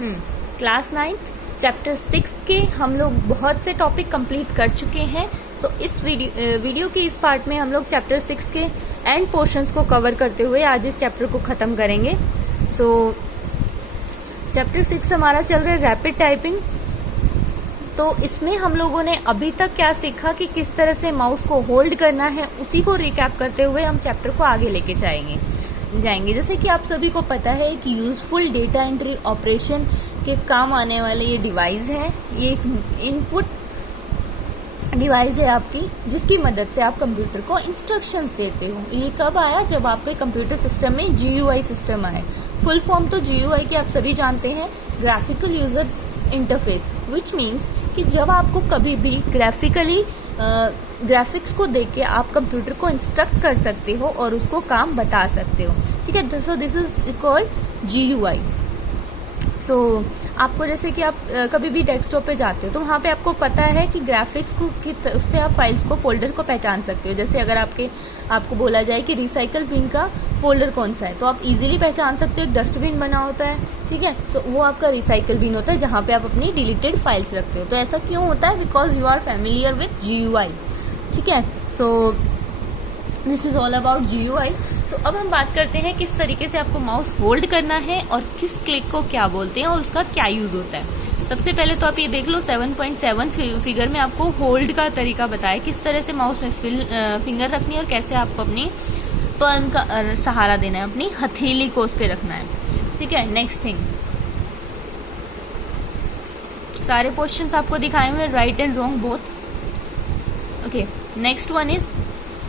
Class 9th chapter 6 के हम लोग बहुत से टॉपिक कंप्लीट कर चुके हैं। सो इस वीडियो के इस पार्ट में हम लोग चैप्टर 6 के एंड पोर्शंस को कवर करते हुए आज इस चैप्टर को खत्म करेंगे। सो चैप्टर 6 हमारा चल रहा है रैपिड टाइपिंग। तो इसमें हम लोगों ने अभी तक क्या सीखा कि किस तरह से माउस को होल्ड करना है, उसी को रिकैप करते हुए हम चैप्टर को आगे लेके जाएंगे। जैसे कि आप सभी को पता है कि यूजफुल डेटा एंट्री ऑपरेशन के काम आने वाले ये डिवाइस है, ये इनपुट डिवाइस है आपकी, जिसकी मदद से आप कंप्यूटर को इंस्ट्रक्शंस देते हो। ये कब आया? जब आपके कंप्यूटर सिस्टम में GUI सिस्टम आए। फुल फॉर्म तो GUI की आप सभी जानते हैं, graphical user interface, which means कि जब आपको कभी भी ग्राफिक्स को देख के आप कंप्यूटर को इंस्ट्रक्ट कर सकते हो और उसको काम बता सकते हो। ठीक है, so this is called GUI। सो आपको जैसे कि आप कभी भी डेस्कटॉप पे जाते हो तो वहाँ पे आपको पता है कि ग्राफिक्स को उससे आप फाइल्स को, फोल्डर को पहचान सकते हो। जैसे अगर आपको बोला जाए कि रिसाइकल बिन का फोल्डर कौन सा है, तो आप इजीली पहचान सकते हो। एक डस्टबिन बना होता है, ठीक है, सो वो आपका रिसाइकल बिन होता है जहाँ पे आप अपनी डिलीटेड फाइल्स रखते हो। तो ऐसा क्यों होता है? Because you are familiar with GUI। ठीक है, so this is all about GUI। So अब हम बात करते हैं किस तरीके से आपको माउस होल्ड करना है और किस क्लिक को क्या बोलते हैं और उसका क्या यूज होता है। सबसे पहले तो आप ये देख लो 7.7 फिगर में आपको होल्ड का तरीका बताया, किस तरह से माउस में फिंगर रखनी है और कैसे आपको अपनी पल्म का सहारा देना है, अपनी हथेली को उस पर रखना है। ठीक है, नेक्स्ट थिंग, सारे क्वेश्चंस आपको दिखाए हुए, right and wrong both. Okay, next one is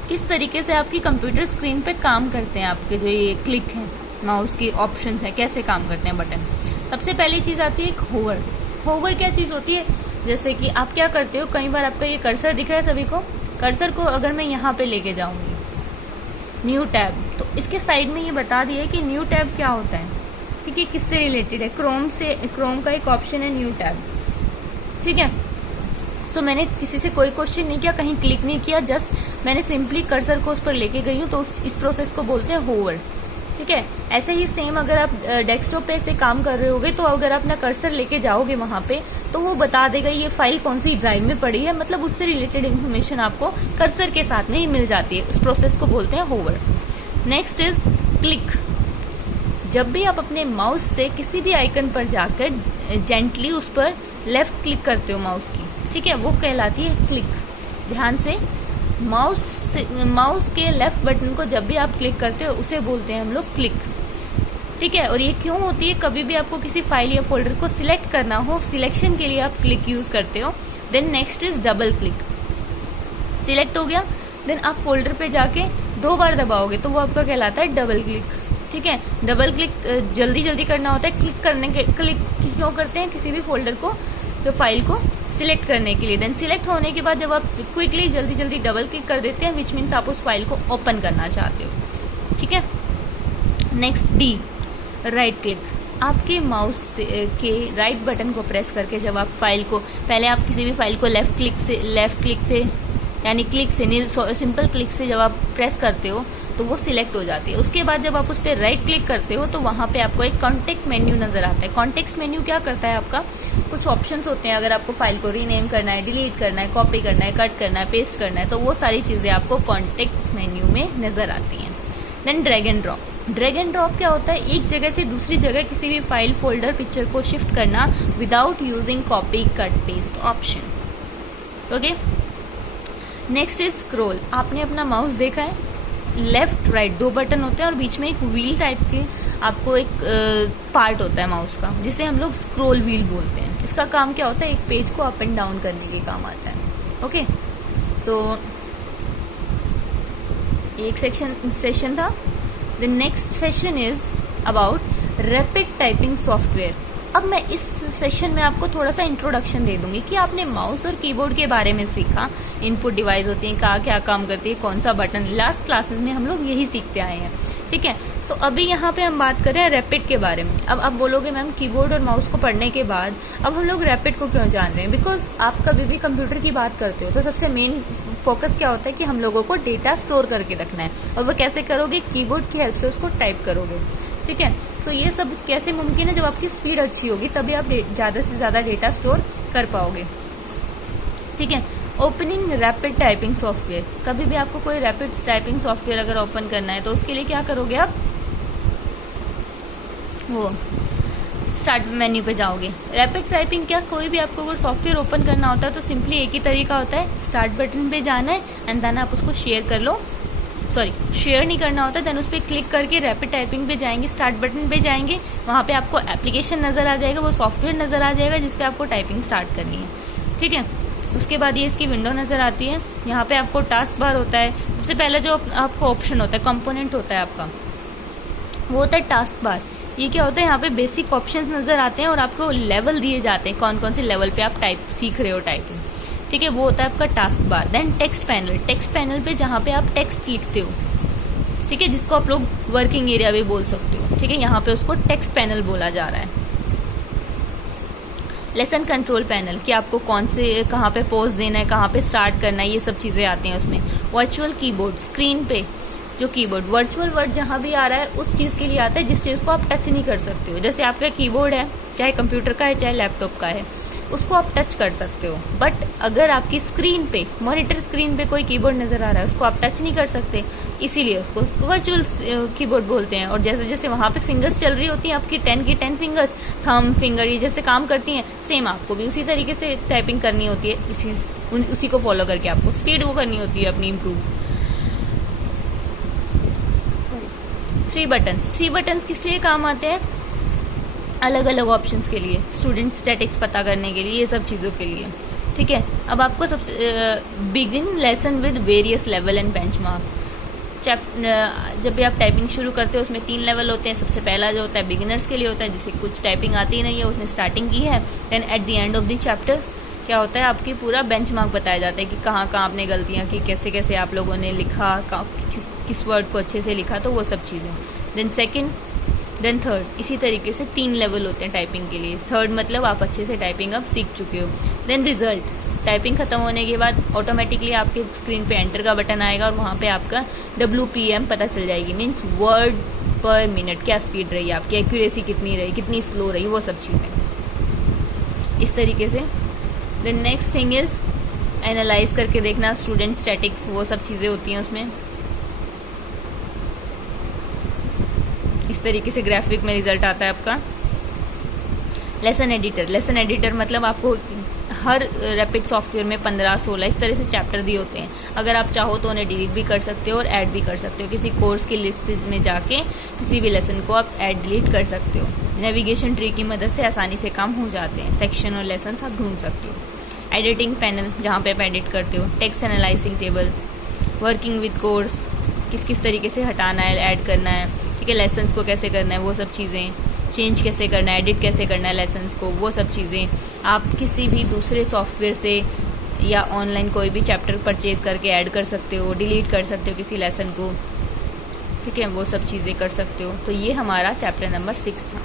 किस तरीके से आपकी कंप्यूटर स्क्रीन पे काम करते हैं आपके जो ये क्लिक है, माउस की ऑप्शंस है, कैसे काम करते हैं बटन। सबसे पहली चीज आती है एक होवर। होवर क्या चीज होती है? जैसे कि आप क्या करते हो, कई बार आपका ये कर्सर दिख रहा है सभी को, कर्सर को अगर मैं यहाँ पे लेके जाऊंगी, न्यू टैब, तो इसके साइड में ये बता दिया है कि न्यू टैब क्या होता है। ठीक है, किससे रिलेटेड है? क्रोम का एक ऑप्शन है न्यू टैब। ठीक है, सो मैंने किसी से कोई क्वेश्चन नहीं किया, कहीं क्लिक नहीं किया, जस्ट मैंने सिंपली कर्सर को उस पर लेके गई हूँ, तो इस प्रोसेस को बोलते हैं होवर। ठीक है, ऐसे ही सेम अगर आप डेस्कटॉप पे से काम कर रहे होगे तो अगर आप अपना कर्सर लेके जाओगे वहां पे, तो वो बता देगा ये फाइल कौन सी ड्राइव में पड़ी है, मतलब उससे रिलेटेड इन्फॉर्मेशन आपको कर्सर के साथ में ही मिल जाती है। उस प्रोसेस को बोलते हैं होवर। Next is click. जब भी आप अपने माउस से किसी भी आइकन पर जाकर जेंटली उस पर लेफ्ट क्लिक करते हो माउस की, ठीक है, वो कहलाती है क्लिक। ध्यान से, माउस के लेफ्ट बटन को जब भी आप क्लिक करते हो उसे बोलते हैं हम लोग क्लिक। ठीक है, और ये क्यों होती है? कभी भी आपको किसी फाइल या फोल्डर को सिलेक्ट करना हो, सिलेक्शन के लिए आप क्लिक यूज करते हो। Then next is double click. Select हो गया, देन आप फोल्डर पे जाके 2 बार दबाओगे तो वो आपका कहलाता है डबल क्लिक। ठीक है, डबल क्लिक जल्दी करना होता है। क्लिक क्यों करते हैं? किसी भी फोल्डर को, जो फाइल को सिलेक्ट करने के लिए। देन सिलेक्ट होने के बाद जब आप क्विकली जल्दी डबल क्लिक कर देते हैं, विच मीन्स आप उस फाइल को ओपन करना चाहते हो। ठीक है, नेक्स्ट डी, राइट क्लिक। आपके माउस के राइट बटन को प्रेस करके जब आप फाइल को, पहले आप किसी भी फाइल को लेफ्ट क्लिक से यानी क्लिक से, सिंपल क्लिक से जब आप प्रेस करते हो तो वो सिलेक्ट हो जाती है। उसके बाद जब आप उस पर राइट क्लिक करते हो तो वहां पे आपको एक कॉन्टेक्स्ट मेन्यू नजर आता है। कॉन्टेक्स्ट मेन्यू क्या करता है? आपका कुछ ऑप्शंस होते हैं, अगर आपको फाइल को रीनेम करना है, डिलीट करना है, कॉपी करना है, कट करना है, पेस्ट करना है, तो वो सारी चीजें आपको कॉन्टेक्स्ट मेन्यू में नजर आती हैं। Then drag and drop. Drag and drop क्या होता है? एक जगह से दूसरी जगह किसी भी फाइल, फोल्डर, पिक्चर को शिफ्ट करना without using copy, cut, paste option. Okay, next is scroll. आपने अपना माउस देखा है, लेफ्ट राइट 2 बटन होते हैं और बीच में एक व्हील टाइप के आपको एक पार्ट होता है माउस का, जिसे हम लोग स्क्रॉल व्हील बोलते हैं। इसका काम क्या होता है? एक पेज को अप एंड डाउन करने के काम आता है। ओके, सो एक सेशन था। The next session is about rapid typing software. अब मैं इस सेशन में आपको थोड़ा सा इंट्रोडक्शन दे दूंगी कि आपने माउस और कीबोर्ड के बारे में सीखा, इनपुट डिवाइस होती है, क्या काम करती है, कौन सा बटन। लास्ट क्लासेस में हम लोग यही सीखते आए हैं। ठीक है, सो अभी यहाँ पे हम बात कर रहे हैं रैपिड के बारे में। अब आप बोलोगे मैम कीबोर्ड और माउस को पढ़ने के बाद अब हम लोग रैपिड को क्यों जान रहे हैं? बिकॉज आप कभी भी कंप्यूटर की बात करते हो तो सबसे मेन फोकस क्या होता है कि हम लोगों को डेटा स्टोर करके रखना है, और वो कैसे करोगे? कीबोर्ड की हेल्प से उसको टाइप करोगे। ठीक है। सो ये सब कैसे मुमकिन है, जब आपकी स्पीड अच्छी होगी तभी आप ज़्यादा से ज़्यादा डेटा स्टोर कर पाओगे, ठीक है। ओपनिंग रैपिड टाइपिंग सॉफ्टवेयर, कभी भी आपको कोई रैपिड टाइपिंग सॉफ्टवेयर अगर ओपन करना है तो उसके लिए क्या करोगे आप, वो स्टार्ट मेन्यू पे जाओगे। रैपिड टाइपिंग क्या, कोई भी आपको अगर सॉफ्टवेयर ओपन करना होता है तो सिंपली एक ही तरीका होता है, स्टार्ट बटन पे जाना है एंड देन आप उसको शेयर कर लो, सॉरी शेयर नहीं करना होता, देन उस पर क्लिक करके रैपिड टाइपिंग पे जाएंगे, स्टार्ट बटन पे जाएंगे, वहाँ पे आपको एप्लीकेशन नज़र आ जाएगा, वो सॉफ्टवेयर नज़र आ जाएगा जिसपे आपको टाइपिंग स्टार्ट करनी है, ठीक है। उसके बाद ये इसकी विंडो नज़र आती है, यहाँ पे आपको टास्क बार होता है, सबसे पहले जो आपको ऑप्शन होता है, कंपोनेंट होता है आपका, वो होता है टास्क बार। ये क्या होता है, यहाँ पे बेसिक ऑप्शंस नज़र आते हैं और आपको लेवल दिए जाते हैं, कौन कौन से लेवल पे आप सीख रहे हो टाइपिंग, ठीक है, वो होता है आपका task bar. Then text panel, text panel पे जहाँ पे आप टेक्स्ट लिखते हो, ठीक है, जिसको आप लोग वर्किंग एरिया भी बोल सकते हो, ठीक है, यहाँ पे उसको टेक्स्ट पैनल बोला जा रहा है। लेसन कंट्रोल पैनल कि आपको कौन से कहाँ पे पॉज देना है, कहाँ पे स्टार्ट करना है, ये सब चीज़ें आती हैं उसमें। वर्चुअल कीबोर्ड, स्क्रीन पे जो कीबोर्ड, वर्चुअल वर्ड जहाँ भी आ रहा है उस चीज़ के लिए आता है जिस चीज़ को आप टच नहीं कर सकते हो, जैसे आपका कीबोर्ड है, चाहे कंप्यूटर का है चाहे लैपटॉप का है, उसको आप टच कर सकते हो, बट अगर आपकी स्क्रीन पे, मॉनिटर स्क्रीन पे कोई कीबोर्ड नज़र आ रहा है उसको आप टच नहीं कर सकते, इसीलिए उसको वर्चुअल कीबोर्ड बोलते हैं। और जैसे जैसे वहाँ पे फिंगर्स चल रही होती हैं आपकी 10 की 10 फिंगर्स, थंब फिंगर ये जैसे काम करती हैं, सेम आपको भी उसी तरीके से टाइपिंग करनी होती है, उसी को फॉलो करके आपको स्पीड वो करनी होती है अपनी इम्प्रूव। थ्री बटन्स किस लिए काम आते हैं, अलग अलग ऑप्शंस के लिए, स्टूडेंट स्टैटिक्स पता करने के लिए, ये सब चीज़ों के लिए, ठीक है। अब आपको सबसे begin lesson with various level and benchmark. जब भी आप टाइपिंग शुरू करते हो उसमें 3 लेवल होते हैं। सबसे पहला जो होता है बिगिनर्स के लिए होता है, जिसे कुछ टाइपिंग आती ही नहीं है, उसने स्टार्टिंग की है। Then at the end of the chapter क्या होता है, आपकी पूरा बेंचमार्क बताया जाता है कि कहाँ कहाँ आपने गलतियाँ की, कैसे कैसे आप लोगों ने लिखा, किस वर्ड को अच्छे से लिखा, तो वो सब चीज़ें। देन सेकेंड, देन थर्ड, इसी तरीके से 3 लेवल होते हैं टाइपिंग के लिए। थर्ड मतलब आप अच्छे से टाइपिंग अब सीख चुके हो। देन रिजल्ट, टाइपिंग खत्म होने के बाद ऑटोमेटिकली आपके स्क्रीन पे एंटर का बटन आएगा और वहाँ पे आपका WPM पता चल जाएगी, मीन्स वर्ड पर मिनट, क्या स्पीड रही, आपकी एक्यूरेसी कितनी रही, कितनी स्लो रही, वो सब चीज़ें इस तरीके से। Then next thing is analyse करके देखना, स्टूडेंट स्टैटिक्स, वो सब चीज़ें होती हैं उसमें। इस तरीके से ग्राफिक में रिजल्ट आता है आपका। लेसन एडिटर मतलब आपको हर रैपिड सॉफ्टवेयर में 15-16 इस तरह से चैप्टर दिए होते हैं। अगर आप चाहो तो उन्हें डिलीट भी कर सकते हो और ऐड भी कर सकते हो। किसी कोर्स की लिस्ट में जाके किसी भी लेसन को आप ऐड डिलीट कर सकते हो। नेविगेशन ट्री की मदद से आसानी से काम हो जाते हैं। सेक्शन और लेसन आप ढूंढ सकते हो। एडिटिंग पैनल जहाँ पे आप एडिट करते हो। Text analysing table, working with course, किस किस तरीके से हटाना है, ऐड करना है, ठीक है, लेसन्स को कैसे करना है, वो सब चीज़ें, चेंज कैसे करना है, एडिट कैसे करना है लेसन्स को, वो सब चीज़ें आप किसी भी दूसरे सॉफ्टवेयर से या ऑनलाइन कोई भी चैप्टर परचेज करके ऐड कर सकते हो, डिलीट कर सकते हो किसी लेसन को, ठीक है, वो सब चीज़ें कर सकते हो। तो ये हमारा चैप्टर नंबर 6 था।